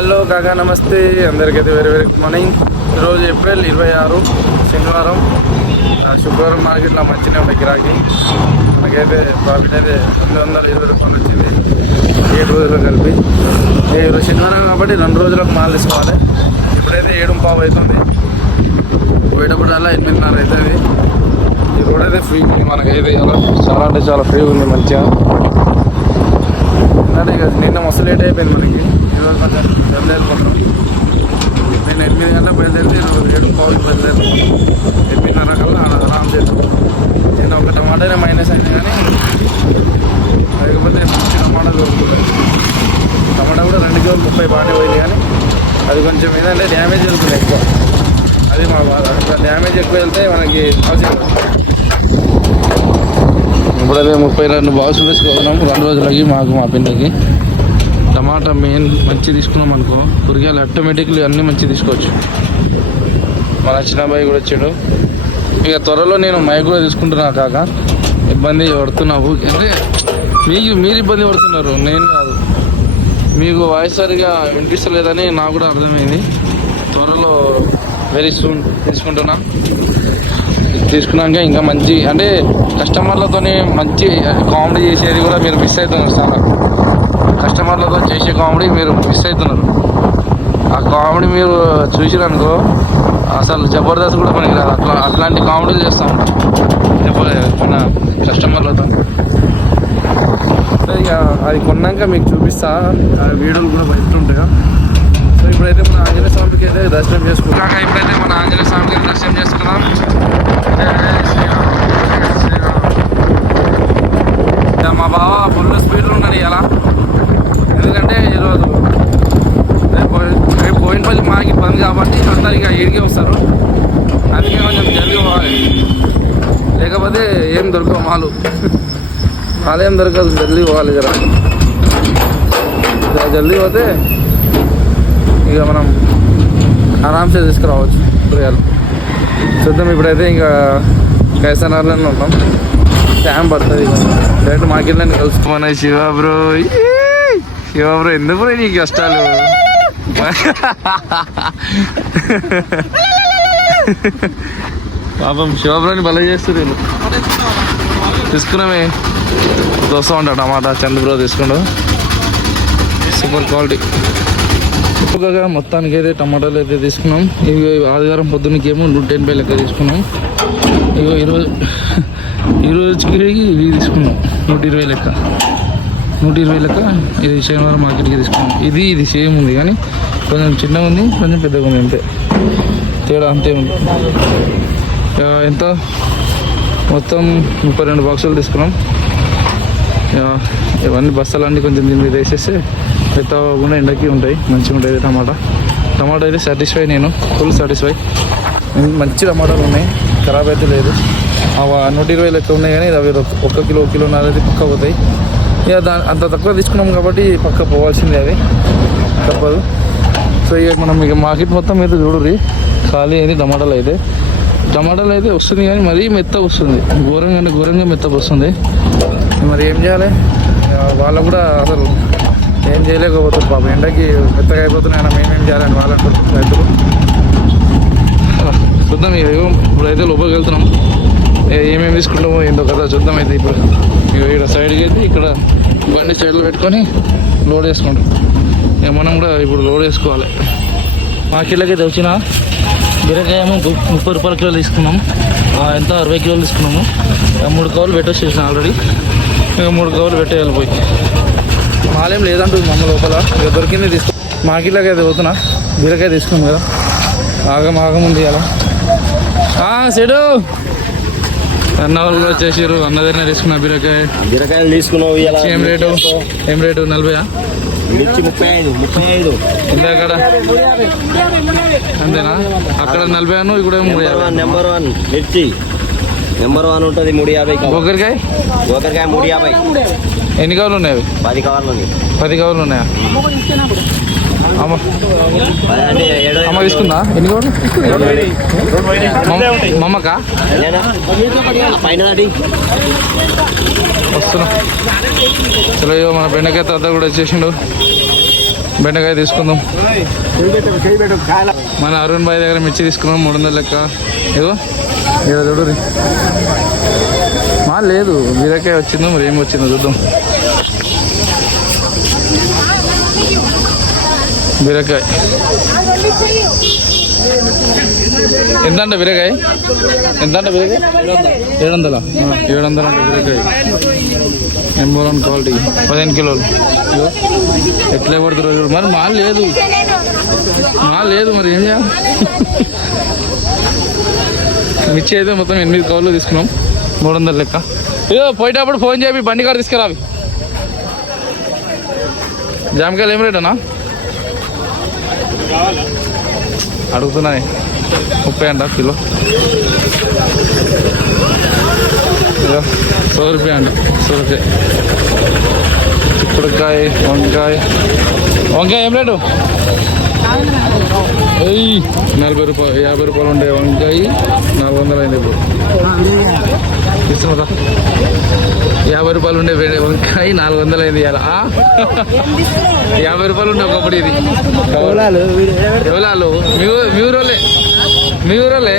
Hello కాకా, నమస్తే అందరికైతే very very good morning. ఈరోజు ఏప్రిల్ 26 శనివారం. శుక్రవారం మార్కెట్లో మంచిగా ఉంటాయి గిరాకీ. మనకైతే ప్రాఫిట్ అయితే 220 రూపాయలు వచ్చింది 7 రోజులు కలిపి. ఈరోజు శనివారం కాబట్టి 2 రోజులకు మాల్ తీసుకోవాలి. ఇప్పుడైతే 7:15 అవుతుంది. పోయేటప్పుడు అలా 8:30 అవుతుంది. ఈ రోడ్ అయితే ఫ్రీ ఉంది మనకైతే. చాలా అంటే చాలా ఫ్రీ ఉంది మంచిగా. ఎందుకంటే ఇక నిన్న మస్తు లేట్ అయిపోయింది మనకి. ఈరోజు కొంచెం జల్దీ వెళ్ళిపోతాం. నేను 8 గంటలకు బయలుదేరితే ఈరోజు 7:15 బయలుదేరుతాం. 8:30 కల్లా ఆరామ్ చేస్తాం. నేను ఒక టమాటానే మైనస్ అయింది, కానీ లేకపోతే మంచి టమాటా దొరుకుతుంది. టమాటా కూడా 2 కిలోలు 30 బాగానే పోయింది, కానీ అది కొంచెం ఏంటంటే డ్యామేజ్ వెళ్తుంది ఎక్కువ. అది మా బాధ. డ్యామేజ్ ఎక్కువ వెళ్తే మనకి అవసరం. ఇప్పుడైతే 32 బాక్సులు తీసుకున్నాం 2 రోజులకి. మా పిల్లకి టమాటా మెయిన్ మంచి తీసుకున్నాం అనుకో, కూరగాయలు ఆటోమేటిక్లీ అన్నీ మంచి తీసుకోవచ్చు. మన చిన్న అబ్బాయి కూడా వచ్చాడు. ఇక త్వరలో నేను మైక్ కూడా తీసుకుంటున్నా కాక. ఇబ్బంది పడుతున్నావు అంటే మీరు ఇబ్బంది పడుతున్నారు, నేను కాదు. మీకు వాయిస్ సరిగా వినిపిస్తలేదని నాకు కూడా అర్థమైంది. త్వరలో వెరీ సూన్ తీసుకున్నాక ఇంకా మంచి అంటే కస్టమర్లతోనే మంచి కామెడీ చేసేది కూడా మీరు మిస్ అవుతున్నారు. చాలా కస్టమర్లతో చేసే కామెడీ మీరు మిస్ అవుతున్నారు. ఆ కామెడీ మీరు చూసిరనుకో అసలు జబర్దస్త్ కూడా మనకి రాదు. అట్లాంటి కామెడీలు చేస్తూ ఉంటాం మన కస్టమర్లతో. ఇక అది కొన్నాక మీకు చూపిస్తా. ఆ వీడియోలు కూడా బయట ఉంటాయా. సో ఇప్పుడైతే మన ఆంజనేయ స్వామికి అయితే దర్శనం చేసుకున్నాం. ఇప్పుడైతే మన ఆంజనేయ స్వామికి దర్శనం చేసుకున్నాం. మా బావ ఫుల్ స్పీడ్లో ఉన్నాడు ఇలా. ఎందుకంటే ఈరోజు రేపు బోయినపల్లి మాకి బంద్ కాబట్టి అందరు ఇక ఈడికే వస్తారు. అందుకే కొంచెం జల్దీ పోవాలి, లేకపోతే ఏం దొరకవు మాలు ఏం దొరకదు. జల్దీ పోవాలి జర. జల్దీ పోతే ఇక మనం ఆరామ్సే తీసుకురావచ్చు కూరగాయలు. చూద్దాం. ఇప్పుడైతే ఇంకా కైసనర్లోనే ఉన్నాం. టైం పడుతుంది. డైరెక్ట్ మార్కెట్లోనే కలుసుకోమని శివబ్రో. శివబ్రో ఎందుకు బ్రో నీకు కష్టాలు? పాపం శివబ్రోని బల చేస్తుంది. తీసుకున్నామే దోశ ఉంటా టమాటా చంద్రబ్రో తీసుకుంటా. Super quality. మొత్తానికి అయితే టమాటాలు అయితే తీసుకున్నాం. ఇవి ఆదివారం పొద్దున్నకేమో 180 లెక్క తీసుకున్నాం. ఇగో ఈరోజుకి ఇవి తీసుకున్నాం 120 లెక్క. 120 లెక్క. ఇది శనివారం మార్కెట్కి తీసుకున్నాం. ఇది సేమ్ ఉంది, కానీ కొంచెం చిన్నగా ఉంది, కొంచెం పెద్దగా ఉంది. అంతే తేడా, అంతే ఉంది. ఎంత మొత్తం 32 బాక్సులు తీసుకున్నాం. ఇవన్నీ బస్తాలన్నీ కొంచెం దీని మీద వేసేస్తే పెద్దగా ఎండకి ఉంటాయి, మంచిగా ఉంటుంది. టమాటా అయితే సాటిస్ఫై, నేను ఫుల్ సాటిస్ఫై. మంచి టమాటాలు ఉన్నాయి, ఖరాబ్ అయితే లేదు. 120 లెక్క ఉన్నాయి, కానీ అవి 1 కిలో 1.5 కిలో అయితే పక్క పోతాయి. ఇక అంత తక్కువ తీసుకున్నాం కాబట్టి పక్క పోవాల్సిందే, అది తప్పదు. సో ఇక మనం ఇక మార్కెట్ మొత్తం అయితే చూడరు ఖాళీ అయింది. టమాటాలు అయితే వస్తుంది, కానీ మరీ మెత్తగా వస్తుంది. ఘోరంగా మెత్తగా వస్తుంది. మరి ఏం చేయాలి? వాళ్ళు కూడా అసలు ఏం చేయలేకపోతుంది పాపం. ఎండకి మెత్తగా అయిపోతున్నాయి. మేమేం చేయాలని వాళ్ళు అంటారు రైతులు. చూద్దాం. ఇప్పుడైతే లోపలికి వెళ్తున్నాం. ఏమేమి తీసుకుంటామో ఏంటో కదా చూద్దాం. అయితే ఇప్పుడు ఇక్కడ సైడ్కి అయితే ఇక్కడ బండి సైడ్లో పెట్టుకొని లోడ్ వేసుకుంటాం. ఇక మనం కూడా ఇప్పుడు లోడ్ వేసుకోవాలి. మార్కెట్లోకి అయితే వచ్చిన బీరకాయ ఏమో 30 రూపాయల కిలో తీసుకున్నాం. ఎంత 60 కిలోలు తీసుకున్నాము. 3 కవర్లు పెట్టేసేసిన ఆల్రెడీ. ఇక 3 కవర్లు పెట్టేయాలి పోయి. మాలేం లేదంటుంది మమ్మ లోపల. ఇక దొరికింది తీసుకు. మార్కెట్లోకి అయితే పోతున్నా. బీరకాయ తీసుకున్నాం కదా, ఆగముంది అలా. సెడు అన్న వాళ్ళు కూడా వచ్చేసారు. అన్న దగ్గర తీసుకున్నా బీరకాయలు తీసుకున్నావు. ఏం రేటు 40? మిర్చి 35. ఇందాక అంతేనా? అక్కడ 40 అను, ఇక్కడ నెంబర్ 1 మిర్చి నెంబర్ 1 ఉంటుంది 350. గోకరకాయ 350. ఎన్ని కవర్లు ఉన్నాయి అవి? 10 కవర్లు ఉన్నాయి. 10 కవర్లు ఉన్నాయా? అమ్మ తీసుకుందా? ఎన్ని కవర్లు? మమ్మకా వస్తున్నా. చలో మన బెండకాయ తాత కూడా వచ్చేసిండు. బెండకాయ తీసుకుందాం. మన అరుణ్ భాయ్ దగ్గర మిర్చి తీసుకున్నాం 300 లెక్క. ఇగో ఇక చూడు మా లేదు బీరకాయ వచ్చిందో మరి ఏమి వచ్చిందో చూద్దాం. బీరకాయ ఎంత అంటే బీరకాయ ఎంత అంటే బీరకాయ 700 అంటే బీరకాయ. నెంబర్ 1 క్వాలిటీ 15 కిలోలు. ఎట్లా పడుతుంది చూడు. మరి మాల్ లేదు మరి ఏం చేయాలి. మిర్చి అయితే మొత్తం 8 కవర్లు తీసుకున్నాం 300 లెక్క. ఇదో పోయేటప్పుడు ఫోన్ చేయి బండి కాడ తీసుకురావి. జామకాయలు ఏం రేట్ అన్నా అడుగుతున్నాయి 30 అంట కిలో. 100 రూపాయ అంట 100 రూపాయ. చిక్కుడుకాయ వంకాయ ఏం రేటు 40 రూపాయలు 50 రూపాయలు ఉండే వంకాయ 400 అయింది ఇప్పుడు. ఇస్తున్నా 50 రూపాయలు ఉండే వంకాయ 400 అయింది ఇలా. 50 రూపాయలు ఉండే ఒకప్పుడు ఇది. ఎవరాలు మీ ఊరోలే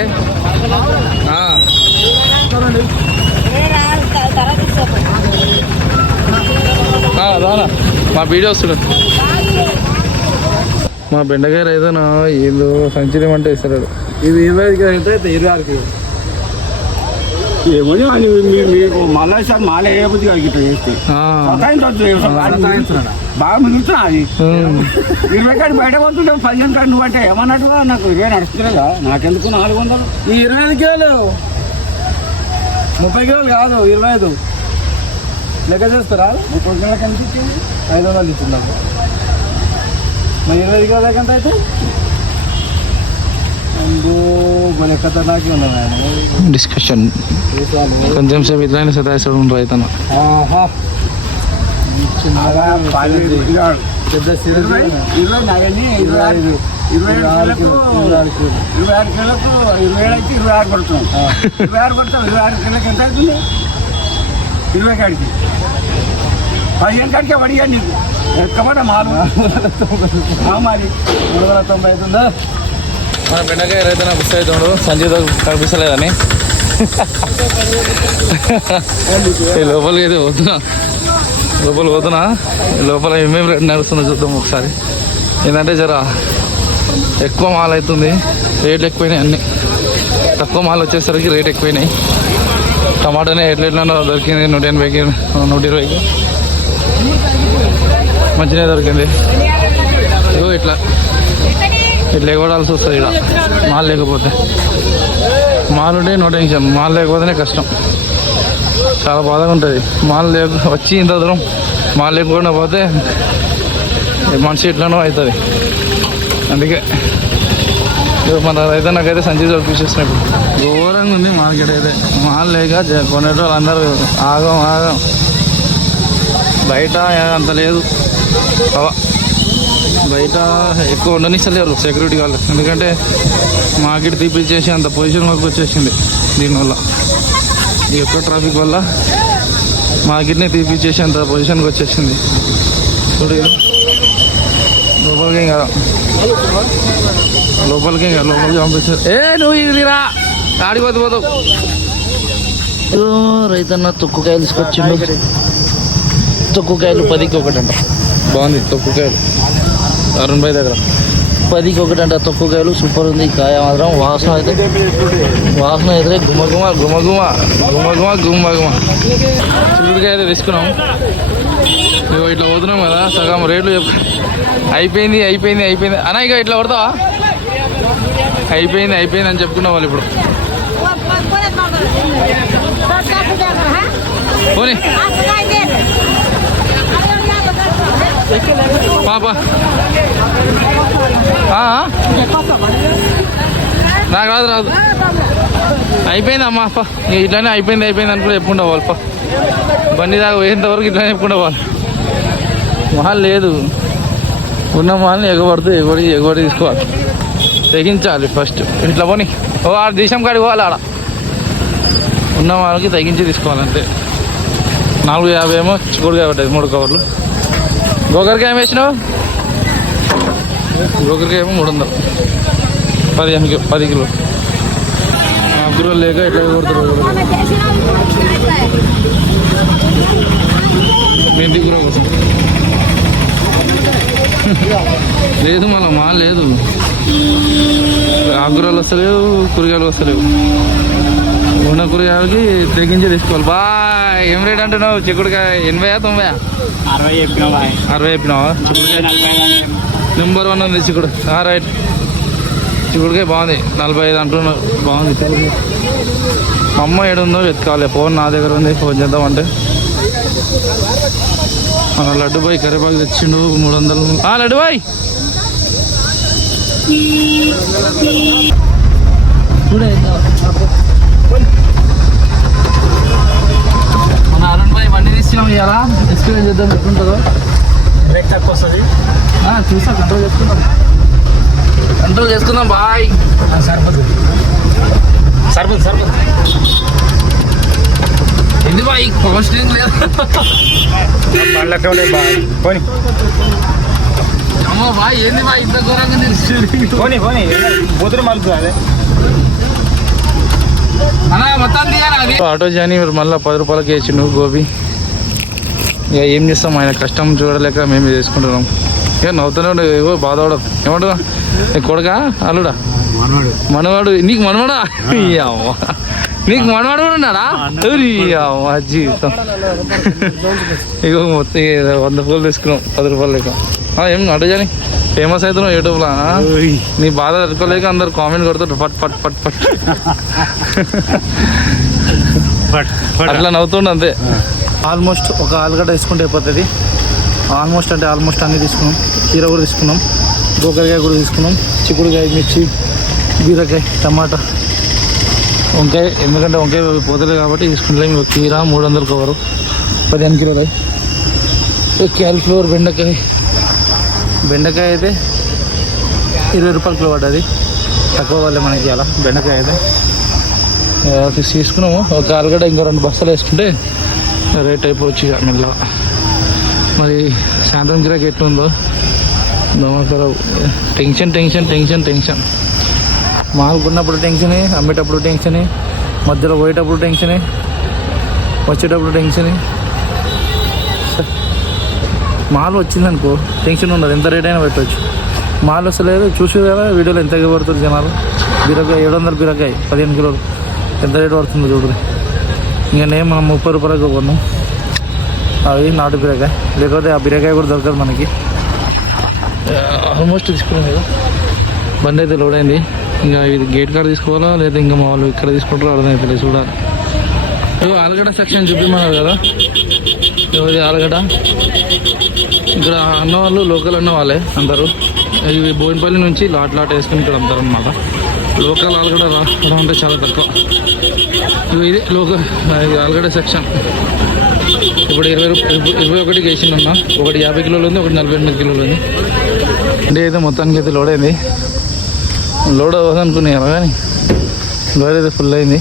రానా మా వీడియో వస్తున్నాడు. మా బెండకాయ రైతనా ఏదో సంచిదేమంటే ఇస్తాడు. ఇది 26 ఏమో మీకు మళ్ళీ సార్ మాలే బుద్ధి చేస్తే బాగా మిగులుతున్నా. అది 20 కాడి బయట పోతుంటే 15 కాడి నువ్వు అంటే ఏమన్నట్టుగా నాకు 20 నడుస్తున్నాగా. నాకెందుకు 400 ఈ 25 కిలోలు 30 కిలోలు కాదు 25 లెక్క చేస్తారా. 30 కిలోలకి ఎంత ఇచ్చింది 500 ఇచ్చింది నాకు. మరి 20 కిలో లెక్క ఎంత అయితే డిస్కషన్ కొంచెం సేపు ఇట్లానే సతాయిస్తాడు రైతన్న. పెద్ద 26 కిలోలకు 27 అయితే 26 పడుతుంది. 26 పడతాం 26 కిలోకి ఎంత అవుతుంది 20 కాడికి 15 కాడికే పడిగాడు నీకు ఎక్కమాట మాలు మరి 390 అవుతుందా. మన బెండకాయ రైతన్న బుస్ అవుతాడు సంజీతో కనిపిస్తలేదని లోపలికి అయితే పోతున్నా లోపల ఏమేమి రేట్ నడుస్తుందో చూద్దాం ఒకసారి. ఏంటంటే జర ఎక్కువ మాల్ అవుతుంది రేట్లు ఎక్కువైనాయి. అన్నీ తక్కువ మాల్ వచ్చేసరికి రేట్ ఎక్కువైనాయి. టమాటానే ఎట్లా దొరికింది 180కి 120కి మంచిగా దొరికింది. ఇగో ఇట్లా ఎగవడాల్సి వస్తుంది ఇక్కడ మాల్ లేకపోతే. మాల్ ఉంటే నో టెన్షన్, మాల్ లేకపోతేనే కష్టం. చాలా బాధగా ఉంటుంది. మాల్ వచ్చి ఇంత దూరం మాల్ లేకుండా పోతే మనిషి ఎట్లనో అవుతుంది. అందుకే మన రైతన్నకైతే సంచి చూపించేస్తున్నాయి. ఇప్పుడు ఘోరంగా ఉంది మార్కెట్ అయితే. మాల్ లేక కొనేటోళ్ళు అందరూ ఆగం బయట అంత లేదు. బయట ఎక్కువ ఉండనిస్తలేరు సెక్యూరిటీ వాళ్ళు. ఎందుకంటే మార్కెట్ తీపిచ్చేసి అంత పొజిషన్లోకి వచ్చేసింది. దీనివల్ల ఈ యొక్క ట్రాఫిక్ వల్ల మార్కెట్ని తీపిచ్చేసి అంత పొజిషన్కి వచ్చేసింది. చూడు లోపలికి లోపలికి పంపించారు. నువ్వు ఇది రా ఆడిపోతావు. రైతన్న తొక్కుకాయలు తీసుకొచ్చిండు. తొక్కుకాయలు 10కి 1 అంట. బాగుంది తొక్కుకాయలు అరుణ్ భాయ్ దగ్గర 10కి 1 అంట. తొక్కుకాయలు సూపర్ ఉంది. కాయ మాత్రం వాసన అయితే గుమగుమ చిక్కుడుకాయ అయితే తీసుకున్నాం. ఇట్లా పోతున్నాం కదా సగం రేట్లు అయిపోయింది అన్నా. ఇక ఇట్లా పడతావా అయిపోయింది అని చెప్పుకున్నాం వాళ్ళు. ఇప్పుడు పోనీ పాపా నాకు రాదు అయిపోయింది అమ్మా అప్ప. ఇట్లానే అయిపోయింది అనుకుంటే చెప్పుకుంటా వాళ్ళు. బండి దాకా పోయేంత వరకు ఇట్లానే చెప్పుకుంటా వాళ్ళు. మాల్ లేదు. ఉన్న మాల్ని ఎగబడి తీసుకోవాలి. తెగించాలి ఫస్ట్. ఇంట్లో పోనీ ఆ దేశం కాడికి పోవాలి. ఆడ ఉన్న వాళ్ళకి తగ్గించి తీసుకోవాలంటే. 450 ఏమో చిక్కుడుకాయ పడ్డది 3 కవర్లు. గోకరకాయ వేసినావు బ్రోకర్కి ఏమో 300, 10 కిలో 4 కిలోలు లేక ఎట్లా కొడుతారు మీ దగ్గర లేదు, మళ్ళీ మాల్ లేదు, ఆకురాలు వస్తలేవు, కూరగాయలు వస్తలేవు. ఉన్న కూరగాయలకి తెగించి తీసుకోవాలి. బాయ్ ఏం రేట్ అంటున్నావు? చిక్కుడుకాయ 80, 90, 60 చెప్పినావా? చిక్కుడుకాయ నెంబర్ 1 ఉంది చిక్కుడు. రైట్, చిక్కుడుకాయ బాగుంది, 45 అంటున్నావు. బాగుంది చిక్కుడుకాయ. అమ్మ ఏడుందో వెతకాలి. ఫోన్ నా దగ్గర ఉంది, ఫోన్ చేద్దామంటే. మన లడ్డు బాయ్ కరివేపాకు తెచ్చిండు 300. లడ్డు బాయ్ మన అరుణ్ భాయ్ బండి తీసుకున్నాం. ఇవాళ ఎక్స్పీరియన్స్ చేద్దాం ఎట్లుంటుందో. రేట్ తక్కువ వస్తుంది. చూసా కంట్రోల్ చేసుకుందాం బాయ్. సరిపోతుంది. ఇది బాయ్ కాస్టింగ్ లేదు. అమ్మో బాయ్ ఏంది బాయ్ ఇంత ఘోరంగా పోతురు మలుపు అదే మొత్తం తీయాలి. ఆటో జాని మళ్ళీ 10 రూపాయలకి వేసిండు గోబీ. ఇక ఏం చేస్తాం, ఆయన కష్టం చూడలేక మేము చేసుకుంటున్నాం. ఇక నవ్వుతూనే ఉండే బాధపడదు. ఏమంటున్నా కొడుకా అల్లుడా మనవాడు? నీకు మనవాడా? నీకు మనవాడు కూడా ఉన్నాడా? జీవితం. ఇక మొత్తం 100 పూలు తీసుకున్నాం 10 రూపాయలు లేక. ఏం ఆటో జాని ఫేమస్ అవుతున్నావు యూట్యూబ్లో. నీ బాధ తట్టుకోలేక అందరు కామెంట్ కొడుతుంటారు పట్ పట్ పట్ పట్. అట్లా నవ్వుతుండే అంతే. ఆల్మోస్ట్ ఒక ఆలుగడ్డ తీసుకుంటే అయిపోతుంది. ఆల్మోస్ట్ అన్నీ తీసుకున్నాం. కీర కూడా తీసుకున్నాం, గోకరకాయ కూడా తీసుకున్నాం, చిక్కుడుకాయ, మిర్చి, బీరకాయ, టమాటా, వంకాయ. ఎందుకంటే వంకాయ పోతలే కాబట్టి తీసుకుంటాం. కీర 300 కవరు 15 కిలోలు. క్యాలిఫ్లవర్, బెండకాయ అయితే 20 రూపాయలు కిలో పడ్డది. తక్కువ వాళ్ళే మనకి అలా బెండకాయ అయితే తీసుకున్నాము. ఒక ఆలుగడ్డ ఇంకో 2 బస్తాలు వేసుకుంటే రేట్ అయిపోవచ్చు ఇక మెల్లగా. మరి సాయంత్రం గిరాకీ ఎట్లుందో దోమకర. టెన్షన్. మాల్ కొన్నప్పుడు టెన్షనే, అమ్మేటప్పుడు టెన్షనే, మధ్యలో పోయేటప్పుడు టెన్షనే, వచ్చేటప్పుడు టెన్షనే. మాల్ వచ్చిందనుకో టెన్షన్ ఉండదు, ఎంత రేట్ అయినా పెట్టవచ్చు. మాల్ వస్తలేదు చూసి కదా వీడియోలో ఎంత పడుతుంది జనాలు. బీరకాయ 700 బీరకాయ 15 కిలోలు ఎంత రేటు పడుతుందో చూడరు. ఇంకా నేను మనం 30 రూపాయలకు కొన్నాం. అవి నాటు బీరకాయ, లేకపోతే ఆ బీరకాయ కూడా దొరకదు మనకి. ఆల్మోస్ట్ తీసుకున్నాం కదా. బండి అయితే లోడ్ అయింది. ఇంకా ఇది గేట్ కాడ తీసుకోవాలా లేదా ఇంకా మా వాళ్ళు ఇక్కడ తీసుకుంటారో అర్థమైతే చూడాలి. ఆలుగడ్డ సెక్షన్ చూపిమన్నారు కదా, ఇది ఆలుగడ్డ. ఇక్కడ అన్న వాళ్ళు లోకల్ అన్న వాళ్ళే అందరూ. ఇవి బోయినపల్లి నుంచి లాట్ వేసుకుని ఇక్కడ అమ్ముతారు అన్నమాట. లోకల్ ఆలుగడ్డ రావడం అంటే చాలా తక్కువ. ఇది లోకల్ ఆలుగడ్డ సెక్షన్. ఇప్పుడు 21కి వేసిందన్న. ఒకటి 50 కిలోలు ఉంది, ఒకటి 48 కిలోలు ఉంది. అంటే అయితే మొత్తానికి అయితే లోడ్ అయింది. లోడ్ అవ్వదు అనుకున్నాయి అలా, కానీ లోడ్ అయితే ఫుల్ అయింది.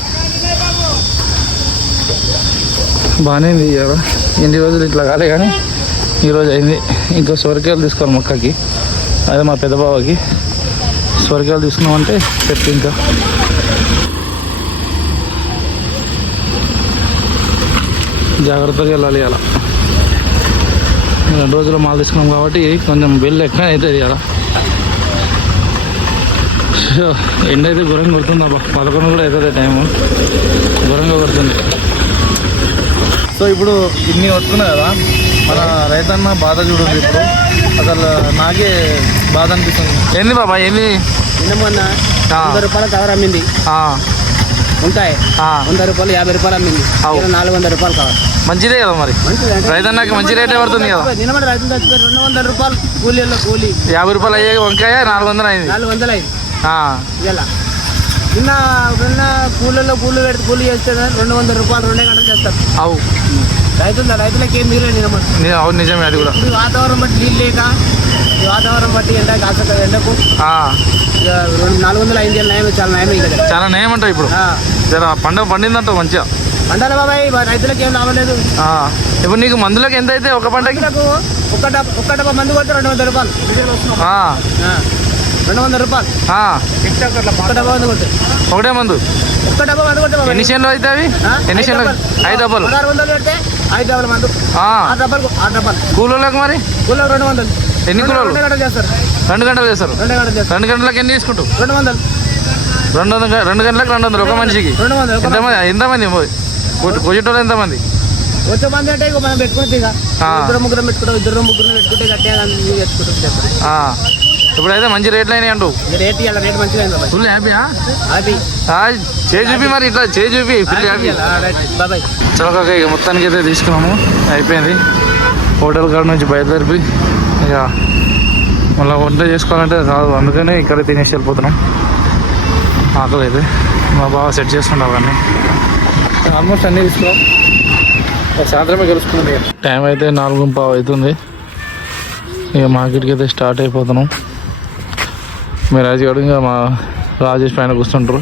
బాగానే అయింది. ఎన్ని రోజులు ఇట్లా కాలే కానీ ఈరోజు అయింది. ఇంకా సొరకాయలు తీసుకోవాలి మొక్కకి, అదే మా పెద్ద బావకి. సొరకాయలు తీసుకున్నామంటే సెట్. ఇంకా జాగ్రత్తగా వెళ్ళాలి అలా. 2 రోజులు మాల్ తీసుకున్నాం కాబట్టి కొంచెం బిల్ ఎక్కువ అవుతుంది అలా. ఎండ అయితే ఘోరంగా కొడుతుంది అబ్బా. 11 కూడా అవుతుంది టైము, ఘోరంగా కొడుతుంది. సో ఇప్పుడు ఇన్ని వస్తున్నాయి కదా, మన రైతన్న బాధ చూడండి. ఇప్పుడు అసలు నాకే బాధ అనిపిస్తుంది. ఏంది బాబా ఏంది? 100 రూపాయల కవర్ అమ్మింది ఉంటాయి. 100 రూపాయలు 50 రూపాయలు అమ్మింది. 400 రూపాయలు కవర్. మంచిదే కదా మరి, రైతన్నకి మంచి రేటే పడుతుంది కదా. నిలబడి రైతులు చచ్చిపోయి 200 రూపాయలు కూలీలో కూలీ. 50 రూపాయలు అయ్యే వంకాయ 400 అయింది. 400 అయింది ఇలా. నిన్న కూలీలో కూలీ చేస్తే 200 రూపాయలు 2 గంటలు చేస్తారు. అవు రైతులకి ఏం మీరు నిలబడి. అవును నిజమే అది కూడా. వాతావరణం బట్టి నీళ్ళు లేక, వాతావరణం బట్టి ఎండ కాస్త ఎండకు 400 అయింది. నయం చాలా నయం. చాలా నయం అంటావు ఇప్పుడు. జర పండుగ పండిందంటావు మంచిగా. పంటలు బాబాయ్ రైతులకు ఏం లాభం లేదు. ఇప్పుడు నీకు మందులకు ఎంత అయితే ఒక పంటకి? ఒక్క డబ్బా మందు కొడితే 200 రూపాయలు. 200 రూపాయలు ఒక్క డబ్బా మందు కొడితే. ఒకటే మందు? ఒక్క డబ్బా మందు కొడితే ఎన్ని చేనులు అయితే అవి? ఎన్ని చేనులు? 5 డబ్బాలు. 1600 పెడితే 5 డబ్బాల మందు. 6 డబ్బాలు. కూలోళ్ళకి మరి? కూలోళ్ళు 200. ఎన్ని కూలోళ్ళు? 2 గంటలు చేస్తారు. 2 గంటలు చేస్తారు. 2 గంటలకు ఎన్ని తీసుకుంటావు? 200. 2 గంటలకు 200 ఒక మనిషికి. 200. ఎంతమంది కొచ్చేటోళ్ళు ఎంతమంది? వచ్చే మంది అంటే ఇక మనం పెట్టుకుంటే ఇక ముగ్గురు పెట్టుకుంటాం. 2 పెట్టుకుంటే గట్టిగా పెట్టుకుంటాం. ఇప్పుడైతే మంచి రేట్లు అయినాయి అంటూ. రేట్ మంచిగా అయింది. ఫుల్ హ్యాపీయా? హ్యాపీ. చేయి చూపి మరి, ఇట్లా చేయి చూపి. Full happy. బాబాయ్ చలో ఇక మొత్తానికి అయితే తీసుకున్నాము, అయిపోయింది. హోటల్ కాడ నుంచి బయలుదేరి ఇక మళ్ళీ వంట చేసుకోవాలంటే కాదు, అందుకనే ఇక్కడ తినేసి వెళ్ళిపోతున్నాం. ఆకలి అయితే మా బాగా సెట్ చేసుకుంటాం అవన్నీ. ఆల్మోస్ట్ అన్నీ తీసుకున్నాం. సాయంత్రమే కలుసుకుంది. టైం అయితే 4:15 అవుతుంది. ఇక మార్కెట్కి అయితే స్టార్ట్ అయిపోతున్నాం. మీరు రాజు ఇంకా మా రాజేష్ పైన కూర్చుంటారు.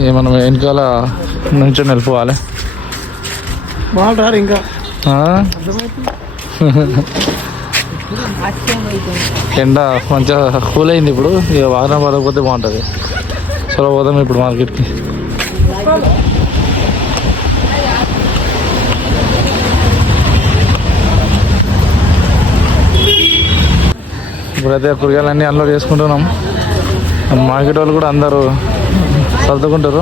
ఇక మనం వెనకాల నుంచి వెళ్ళిపోవాలి. బాగుంటారు ఇంకా ఎండ మంచిగా కూల్ అయింది. ఇప్పుడు ఇక వాహనం పడకపోతే బాగుంటుంది. చలో పోదాం ఇప్పుడు మార్కెట్కి. ఇప్పుడైతే కూరగాయలన్నీ అన్లోడ్ చేసుకుంటున్నాం. మార్కెట్ వాళ్ళు కూడా అందరూ సర్దుకుంటారు.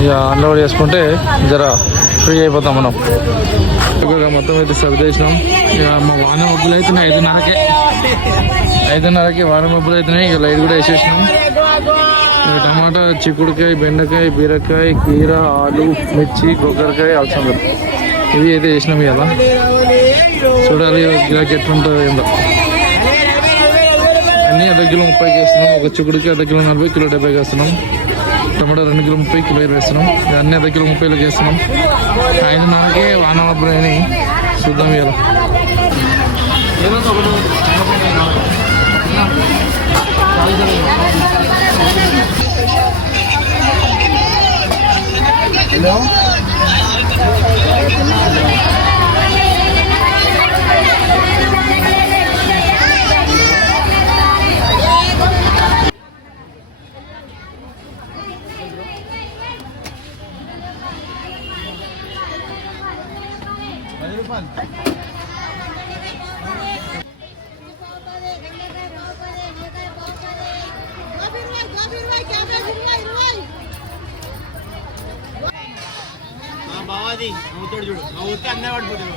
ఇక అన్లోడ్ చేసుకుంటే జర ఫ్రీ అయిపోతాం మనం. ఇక మొత్తం అయితే సర్దేసినాం. ఇక మా వాన మబ్బులు అవుతున్నాయి 5:30కి వాన మబ్బులు అవుతున్నాయి. ఇక లైట్ కూడా వేసేసినాం. టమాటా, చిక్కుడుకాయ, బెండకాయ, బీరకాయ, కీర, ఆలు, మిర్చి, కొబ్బరికాయ, అలసందలు ఇవి అయితే వేసినాం. కదా చూడాలి గిరాకీ ఎట్లుంటుందో ఏందో. అన్నీ 1 కిలో 30కి వేస్తున్నాం. ఒక చిక్కుడుకాయ 1 కిలో 40, కిలో 70కి వేస్తున్నాం. టమాటా 2 కిలో 30, కిలో 20 వేస్తున్నాం. అన్నీ 1 కిలో 30కి వేస్తున్నాం. 5:30కి వాన మబ్బులు అయినాయి. చూద్దాం ఇలా. హలో బావాది చూడు చూడు అన్నీ పడిపోతుంది.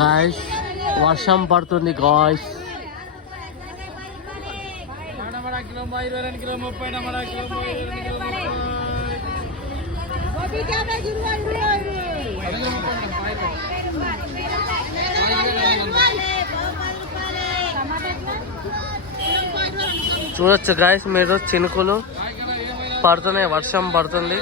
గాయ్స్ వర్షం పడుతుంది గాయ్స్. చూడొచ్చు గాయస్ మీరు, చినుకులు పడుతున్నాయి, వర్షం పడుతుంది.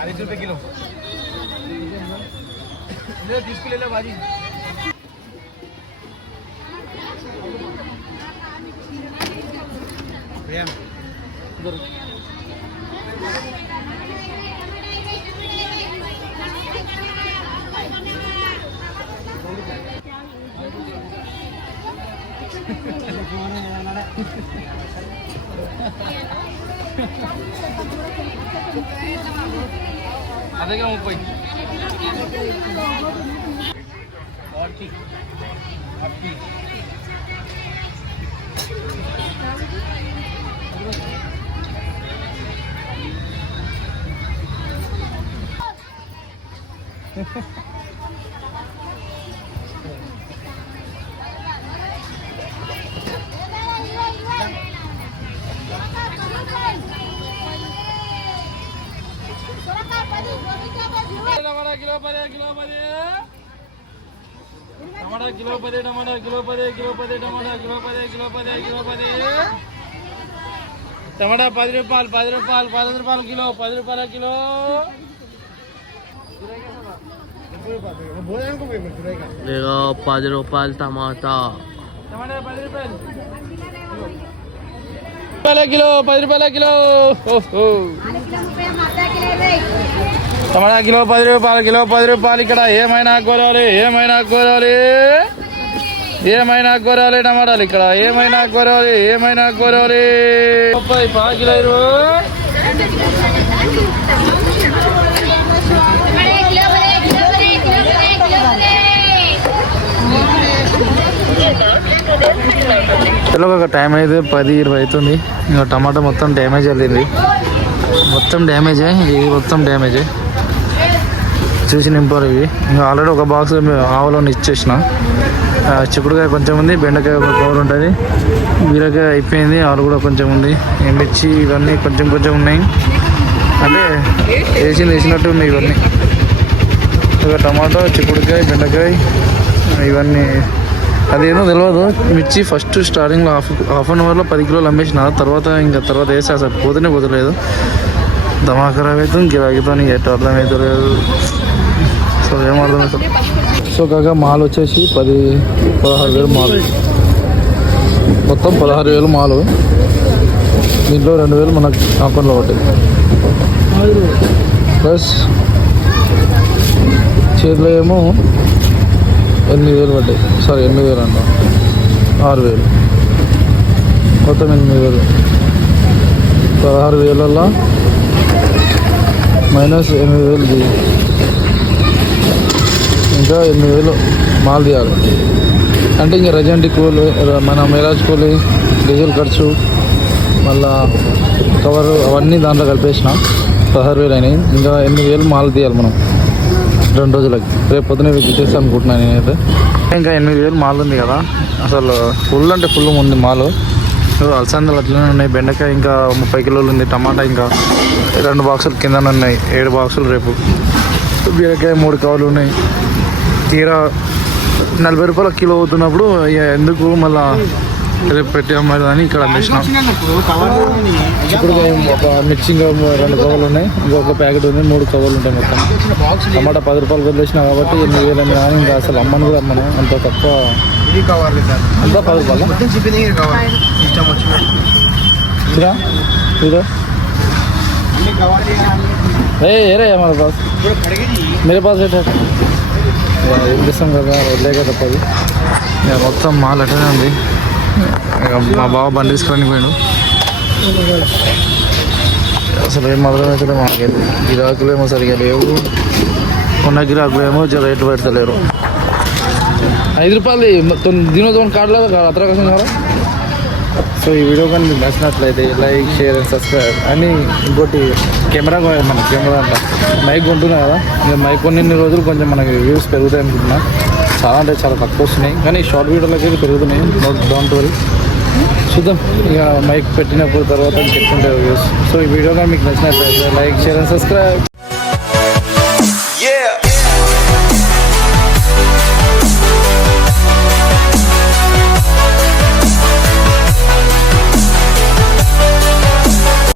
₹40 किलो ले लो भाजी भैया అదేగా 30 टमाटा किलो 10 टमाटा किलो 10 टमाटा किलो 10 टमाटा किलो 10 टमाटा ₹10 किलो ₹10 किलो देखो ₹10 टमाटा टमाटा ₹10 किलो ₹10 किलो टमाटा किलो ₹10 किलो ₹10 ఇక్కడ ఏమైనా కూరాలి టమాటాలు ఇక్కడ ఏమైనా కూరాలి 30 పావు కిలో 20 టైం అయితే 10:20 అవుతుంది. ఇంకా టమాటా మొత్తం డ్యామేజ్ వెళ్ళింది, మొత్తం డ్యామేజ్ చూసి నింపారు ఇవి. ఇంకా ఆల్రెడీ ఒక బాక్స్ ఆవులో ఇచ్చేసిన. చిక్కుడుకాయ కొంచెం ఉంది, బెండకాయ ఒక కవర్ ఉంటుంది, బీరకాయ అయిపోయింది, ఆలు కూడా కొంచెం ఉంది, మిర్చి ఇవన్నీ కొంచెం ఉన్నాయి, అంటే వేసినట్టు ఉన్నాయి ఇవన్నీ. ఇక టమాటో, చిక్కుడుకాయ, బెండకాయ ఇవన్నీ అదేనో తెలియదు. మిర్చి ఫస్ట్ స్టార్టింగ్లో హాఫ్ అన్ అవర్లో 10 కిలోలు అమ్మేసిన, తర్వాత వేసి అసలు పోతలేదు. ధమాకరావు అవుతుంది, గిరాకీతో ఎటు అర్థమవుతలేదు. సో ఏం అర్థమవుతుంది. సో కాక మాల్ వచ్చేసి 16,000 మాల్, మొత్తం 16,000 మాలు. దీంట్లో 2,000 మనకు అకౌంట్లో పట్టింది, ప్లస్ చేతిలో ఏమో 8,000 పడ్డాయి. సారీ 8,000 అంట, 6,000 మొత్తం 8,000. 16,000 మైనస్ 8,000 ఇంకా 8,000 మాల్ తీయాలి. అంటే ఇంకా రజంటి కూలి, మన మేరాజ్ కూలి, డీజిల్ ఖర్చు, మళ్ళా కవర్ అవన్నీ దాంట్లో కలిపేసిన 16,000 అయినాయి. ఇంకా 8,000 మాల్ తీయాలి మనం 2 రోజులకి. రేపు పొద్దున ఇచ్చేసి అనుకుంటున్నాను నేనైతే. ఇంకా 8,000 మాల్ ఉంది కదా, అసలు ఫుల్ అంటే ఫుల్ ఉంది మాలు. అలసందలు అట్లనే ఉన్నాయి, బెండకాయ ఇంకా 30 కిలోలు ఉంది, టమాటా ఇంకా 2 బాక్సులు కింద ఉన్నాయి, 7 బాక్సులు రేపు. బీరకాయ 3 కవర్లు ఉన్నాయి. తీరా ₹40 కిలో అవుతున్నప్పుడు ఎందుకు మళ్ళా రేపు పెట్టి అమ్మాయి అని ఇక్కడ అమ్మేసినాం. ఇప్పుడు ఒక మిర్చి 2 కవర్లు ఉన్నాయి, ఇంకొక ప్యాకెట్ ఉంది, 3 కవర్లు ఉంటాయి మొత్తం. టమాటా ₹10 వదిలేసినా కాబట్టి 8,000 అమ్మినా. ఇంకా అసలు అమ్మను కూడా అమ్మను, అంత తక్కువ. అంతా ₹10 ఇదో ఏరే हमारे पास मेरे पास है ఏం చేస్తాం కదా, వదిలేక తప్పది. ఇక మొత్తం మాల్ అట్టనే ఉంది. ఇక మా బావ బండి తీసుకొని పోయాడు. అసలు ఏం అర్థమవుతుందో మాకైతే. గిరాకులు ఏమో సరిగా లేవు, ఉన్న గిరాకులు ఏమో రేట్లు పెడతలేరు. ₹5 మొత్తం దినోత్సవం కార్డులో అతర కోసం కదా. సో ఈ వీడియో కానీ మీకు నచ్చినట్లయితే లైక్, షేర్ అండ్ సబ్స్క్రైబ్ అని. ఇంకోటి కెమెరా మన కెమెరా అంట మైక్ కొంటున్నా కదా, ఇంకా మైక్ కొన్ని రోజులు కొంచెం మనకి వ్యూస్ పెరుగుతాయి అనుకుంటున్నా. చాలా అంటే చాలా తక్కువ వస్తున్నాయి, కానీ షార్ట్ వీడియోలకి పెరుగుతున్నాయి. డోంట్ వరీ, చూద్దాం ఇక మైక్ పెట్టినప్పుడు తర్వాత చెప్తుంటే వ్యూస్. సో ఈ వీడియో కానీ మీకు నచ్చినట్లయితే లైక్, షేర్ అండ్ సబ్స్క్రైబ్.